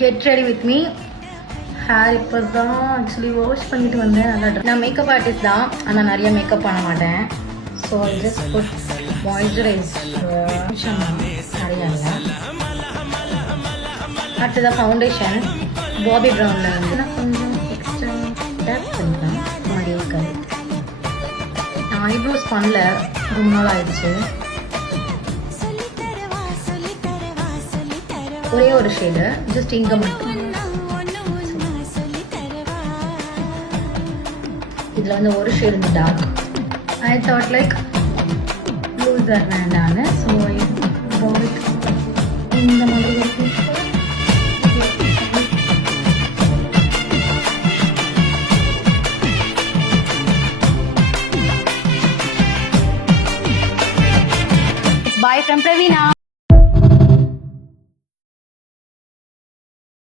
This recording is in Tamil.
Get ready with me. Hair இப்போ தான் ஆக்சுவலி வாஷ் பண்ணிட்டு வந்தேன். நல்லா நான் மேக்கப் ஆர்டிஸ்ட் தான், ஆனால் நிறைய மேக்கப் பண்ண மாட்டேன். ஸோ ஜஸ்ட் புட் மாய்ஸ்சரைஸ் நிறைய இல்லை. அடுத்ததான் ஃபவுண்டேஷன் பாபி ப்ரௌனில் வந்து நான் கொஞ்சம் எக்ஸ்ட்ரா டேப் பண்ணிட்டேன். மாதிரியே இருக்காது. நான் ஐப்ரோஸ் பண்ணல, ரொம்ப நாள் ஆயிடுச்சு. ஒரே ஒரு ஷேடு ஜஸ்ட் இங்கே மட்டும். இதில் வந்து ஒரு ஷேடு வந்து dark. I thought like loser வேண்டான்னு. ஸோ இந்த மாதிரி இருக்கு. Bye from Pravina.